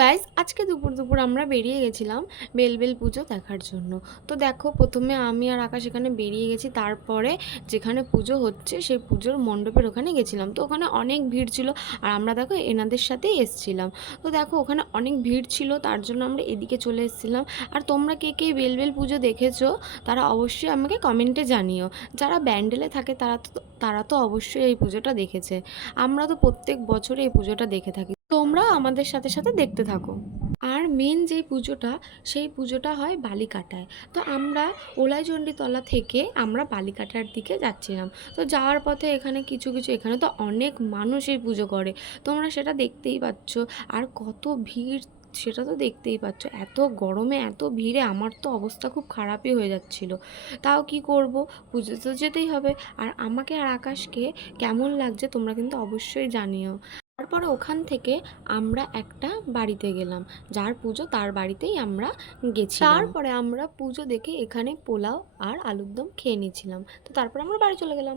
Guys, আজকে দুপুর দুপুর আমরা বেরিয়ে গেছিলাম বেলবেল পুজো দেখার জন্য। তো দেখো, প্রথমে আমি আর আকাশ এখানে বেরিয়ে গেছি, তারপরে যেখানে পুজো হচ্ছে সেই পুজোর মণ্ডপের ওখানে গেছিলাম। তো ওখানে অনেক ভিড় ছিল, আর আমরা দেখো এনাদের সাথেই এসছিলাম। তো দেখো ওখানে অনেক ভিড় ছিল, তার জন্য আমরা এদিকে চলে এসেছিলাম। আর তোমরা কে কে বেলবেল পুজো দেখেছো তারা অবশ্যই আমাকে কমেন্টে জানিও। যারা ব্যান্ডেলে থাকে তারা তো অবশ্যই এই পুজোটা দেখেছে। আমরা তো প্রত্যেক বছরে এই পুজোটা দেখে থাকি, তোমরাও আমাদের সাথে সাথে দেখতে থাকো। আর মেন যেই পুজোটা, সেই পুজোটা হয় বালিকাটায়। তো আমরা ওলাইচণ্ডীতলা থেকে আমরা বালিকাটার দিকে যাচ্ছিলাম। তো যাওয়ার পথে এখানে কিছু কিছু, এখানে তো অনেক মানুষ এই পুজো করে, তোমরা সেটা দেখতেই পাচ্ছ। আর কত ভিড় সেটা তো দেখতেই পাচ্ছ। এত গরমে এত ভিড়ে আমার তো অবস্থা খুব খারাপই হয়ে যাচ্ছিল। তাও কি করব, পুজো তো যেতেই হবে। আর আমাকে আর আকাশকে কেমন লাগছে তোমরা কিন্তু অবশ্যই জানিও। তারপরে ওখান থেকে আমরা একটা বাড়িতে গেলাম, যার পুজো তার বাড়িতেই আমরা গেছিলাম। তারপরে আমরা পুজো দেখে এখানে পোলাও আর আলুর দম খেয়ে নিয়েছিলাম। তো তারপরে আমরা বাড়ি চলে গেলাম।